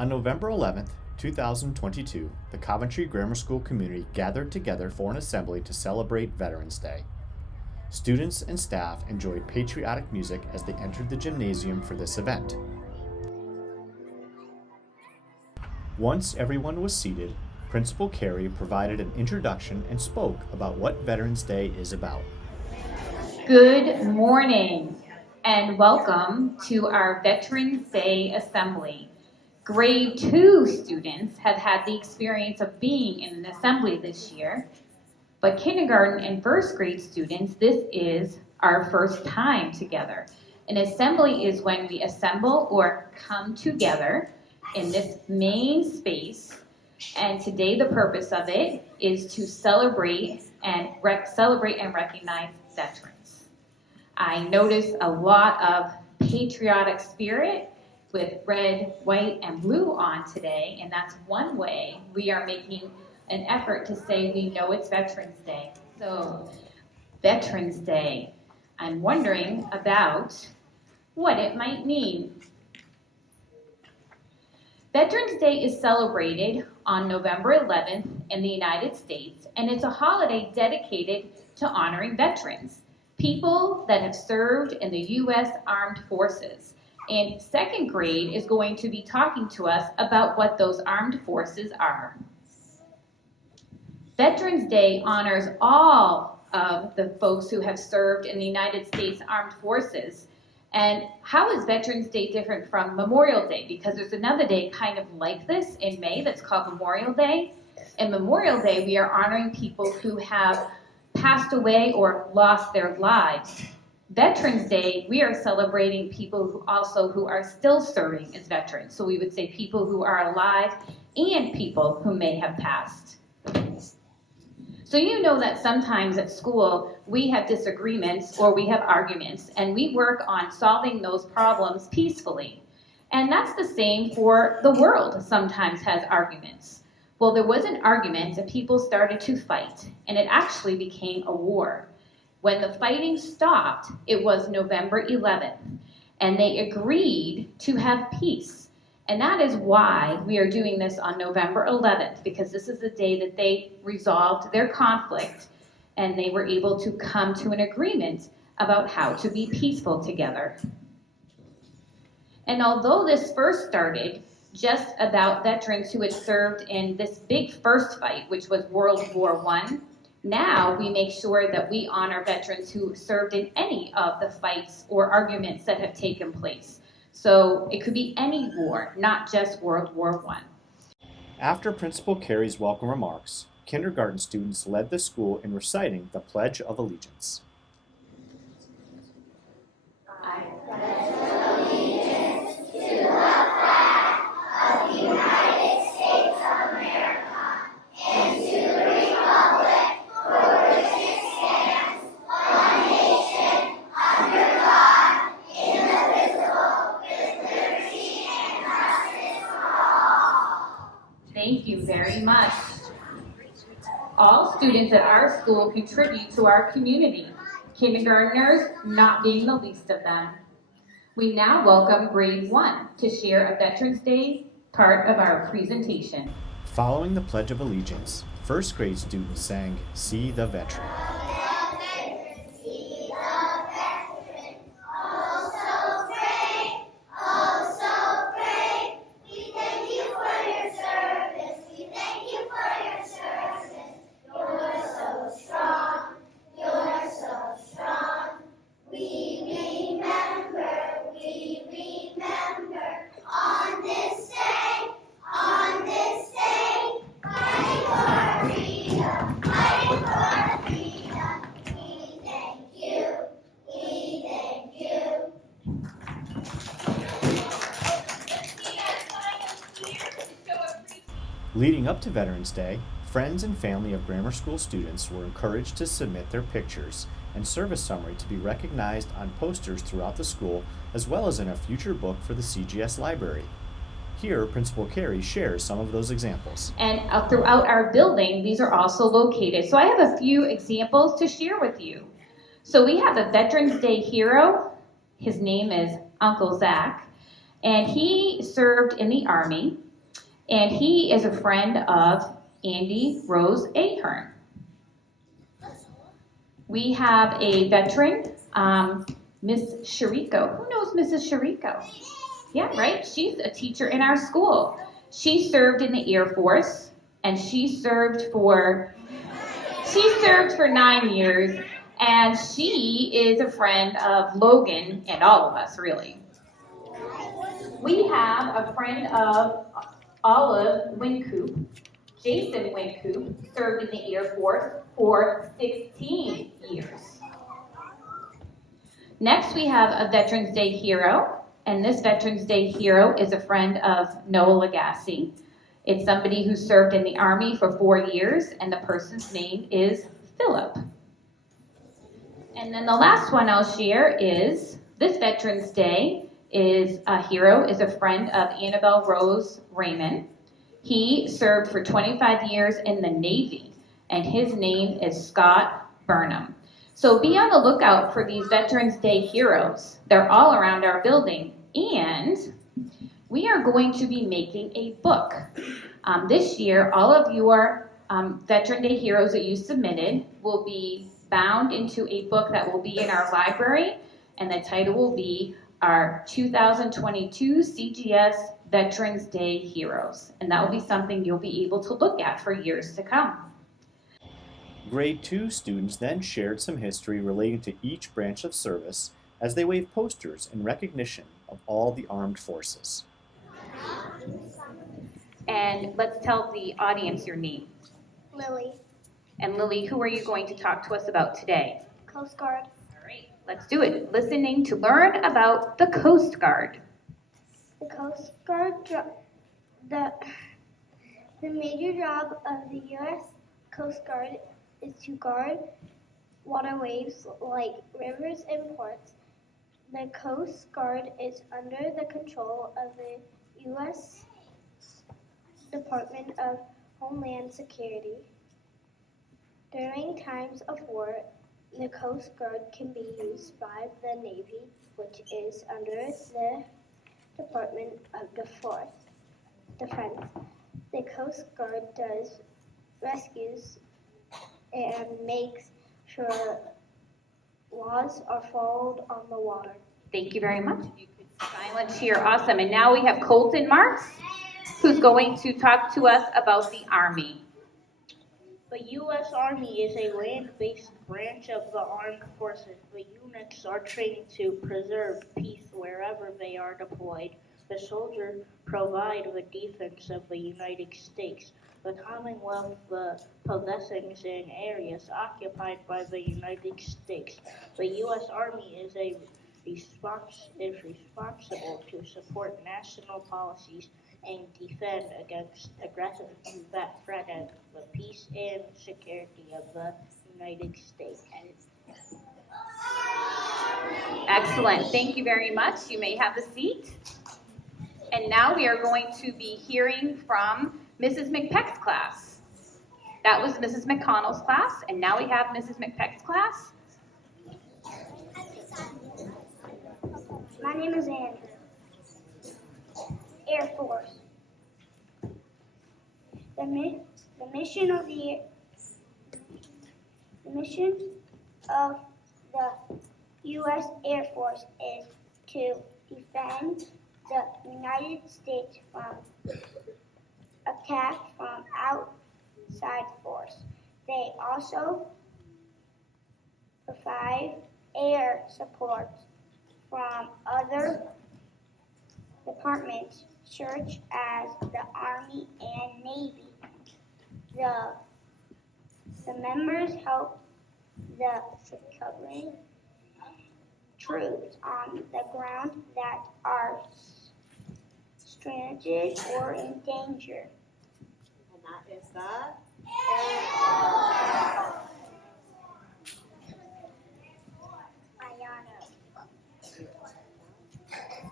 On November 11th, 2022, the Coventry Grammar School community gathered together for an assembly to celebrate Veterans Day. Students and staff enjoyed patriotic music as they entered the gymnasium for this event. Once everyone was seated, Principal Carey provided an introduction and spoke about what Veterans Day is about. Good morning and welcome to our Veterans Day Assembly. Grade 2 students have had the experience of being in an assembly this year, but kindergarten and first grade students, this is our first time together. An assembly is when we assemble or come together in this main space, and today the purpose of it is to celebrate and recognize veterans. I noticed a lot of patriotic spirit with red, white, and blue on today, and that's one way we are making an effort to say we know it's Veterans Day. So, Veterans Day, I'm wondering about what it might mean. Veterans Day is celebrated on November 11th in the United States, and it's a holiday dedicated to honoring veterans, people that have served in the U.S. Armed Forces. And second grade is going to be talking to us about what those armed forces are. Veterans Day honors all of the folks who have served in the United States Armed Forces. And how is Veterans Day different from Memorial Day? Because there's another day kind of like this in May that's called Memorial Day. In Memorial Day, we are honoring people who have passed away or lost their lives. Veterans Day, we are celebrating people who are still serving as veterans. So we would say people who are alive and people who may have passed. So you know that sometimes at school we have disagreements or we have arguments, and we work on solving those problems peacefully. And that's the same for the world sometimes has arguments. Well, there was an argument and people started to fight, and it actually became a war. When the fighting stopped, it was November 11th, and they agreed to have peace. And that is why we are doing this on November 11th, because this is the day that they resolved their conflict, and they were able to come to an agreement about how to be peaceful together. And although this first started just about veterans who had served in this big first fight, which was World War I, now we make sure that we honor veterans who served in any of the fights or arguments that have taken place. So it could be any war, not just World War I. After Principal Carey's welcome remarks, kindergarten students led the school in reciting the Pledge of Allegiance. I pledge allegiance to the flag of the United States of America and to the republic for which it stands, one nation, under God, indivisible, with liberty and justice for all. Thank you very much. All students at our school contribute to our community, kindergartners not being the least of them. We now welcome grade 1 to share a Veterans Day part of our presentation. Following the Pledge of Allegiance, first grade students sang See the Veteran. Leading up to Veterans Day, friends and family of grammar school students were encouraged to submit their pictures and service summary to be recognized on posters throughout the school, as well as in a future book for the CGS library. Here, Principal Carey shares some of those examples. And throughout our building, these are also located. So I have a few examples to share with you. So we have a Veterans Day hero. His name is Uncle Zach, and he served in the Army. And he is a friend of Andy Rose Ahern. We have a veteran, Miss Shariko. Who knows Mrs. Shariko? Yeah, right? She's a teacher in our school. She served in the Air Force, and she served for 9 years, and she is a friend of Logan and all of us, really. We have a friend of Olive Wincoop. Jason Wincoop served in the Air Force for 16 years. Next, we have a Veterans Day hero, and this Veterans Day hero is a friend of Noah Lagasse. It's somebody who served in the Army for 4 years, and the person's name is Philip. And then the last one I'll share is this Veterans Day is a hero, is a friend of Annabelle Rose Raymond. He served for 25 years in the Navy, and his name is Scott Burnham. So be on the lookout for these Veterans Day heroes. They're all around our building, and we are going to be making a book. This year, all of your Veteran Day heroes that you submitted will be bound into a book that will be in our library, and the title will be our 2022 CGS Veterans Day Heroes. And that will be something you'll be able to look at for years to come. Grade 2 students then shared some history relating to each branch of service as they waved posters in recognition of all the armed forces. And let's tell the audience your name. Lily, And Lily, who are you going to talk to us about today? Coast Guard. All right, let's do it. Listening to learn about the Coast Guard. The Coast Guard, the major job of the U.S. Coast Guard is to guard waterways like rivers and ports. The Coast Guard is under the control of the U.S. Department of Homeland Security. During times of war, the Coast Guard can be used by the Navy, which is under the Department of Defense. The Coast Guard does rescues and makes sure laws are followed on the water. Thank you very much. You could silence here. Awesome. And now we have Colton Marks, who's going to talk to us about the Army. The U.S. Army is a land-based branch of the armed forces. The units are trained to preserve peace wherever they are deployed. The soldiers provide the defense of the United States, the Commonwealth, the possessions in areas occupied by the United States. The U.S. Army is responsible to support national policies and defend against aggression that threaten the peace and security of the United States. Excellent. Thank you very much. You may have a seat. And now we are going to be hearing from Mrs. McPeck's class. That was Mrs. McConnell's class, and now we have Mrs. McPeck's class. My name is Andrew. Air Force. The mission of the U.S. Air Force is to defend the United States from attack from outside force. They also provide air support from other departments such as the Army and Navy. The members help the recovering troops on the ground that are stranded or in danger. And that is the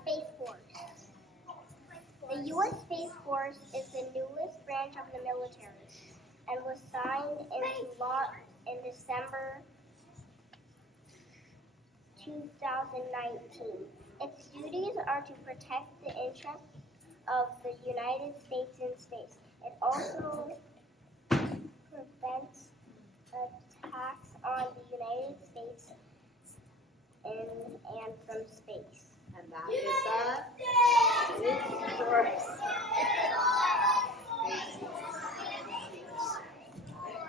Space Force. The U.S. Space Force is the newest branch of the military and was signed into law in December 2019. Its duties are to protect the interests of the United States and United States. It also prevents attacks on the United States and from space. And that is the source.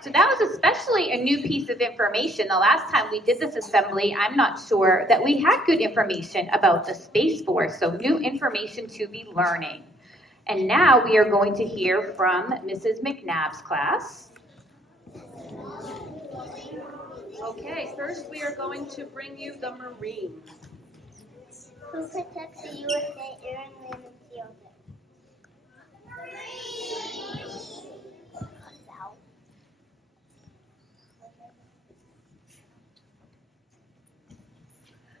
So that was especially a new piece of information. The last time we did this assembly, I'm not sure that we had good information about the Space Force, so new information to be learning. And now we are going to hear from Mrs. McNabb's class. Okay, first we are going to bring you the Marines. Who protects the USA air and land and sea of it?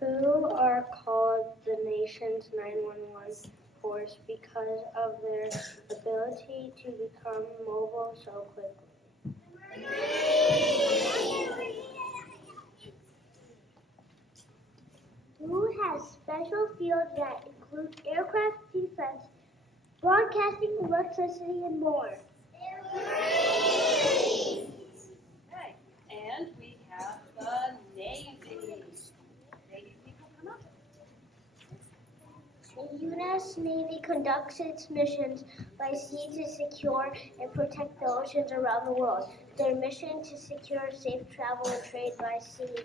Who are called the nation's 911 force because of their ability to become mobile so quickly? Who has special fields that include aircraft defense, broadcasting, electricity, and more? Okay, and we have the Navy. Navy people, come up. The U.S. Navy conducts its missions by sea to secure and protect the oceans around the world. Their mission to secure safe travel and trade by sea.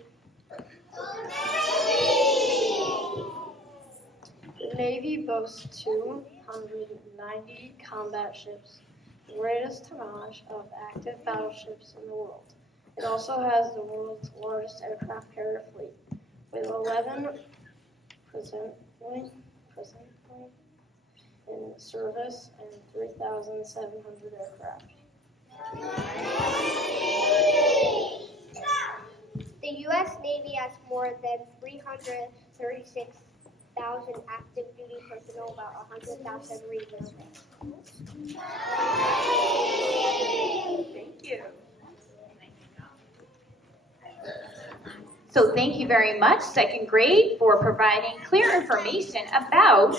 The Navy boasts 290 combat ships, the greatest tonnage of active battleships in the world. It also has the world's largest aircraft carrier fleet, with 11 presently in service and 3,700 aircraft. The U.S. Navy has more than 336,000 active duty personnel, about 100,000 reservists. Thank you. So thank you very much, second grade, for providing clear information about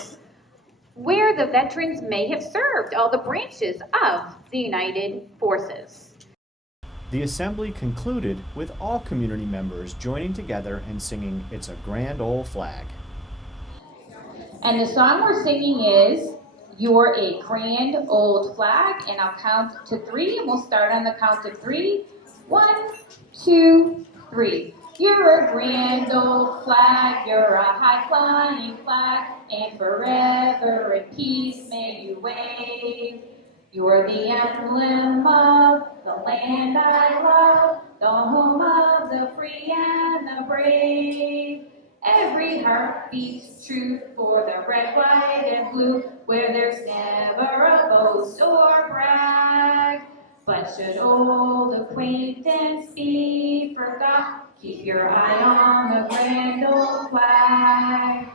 where the veterans may have served, all the branches of the United Forces. The assembly concluded with all community members joining together and singing "It's a Grand Old Flag." And the song we're singing is "You're a Grand Old Flag," and I'll count to 3, and we'll start on the count of 3. 1, 2, 3. You're a grand old flag, you're a high-flying flag, and forever in peace may you wave. You're the emblem of the land I love, the home of the free and the brave. Every heart beats true for the red, white, and blue, where there's never a boast or brag. But should old acquaintance be forgot, keep your eye on the grand old flag.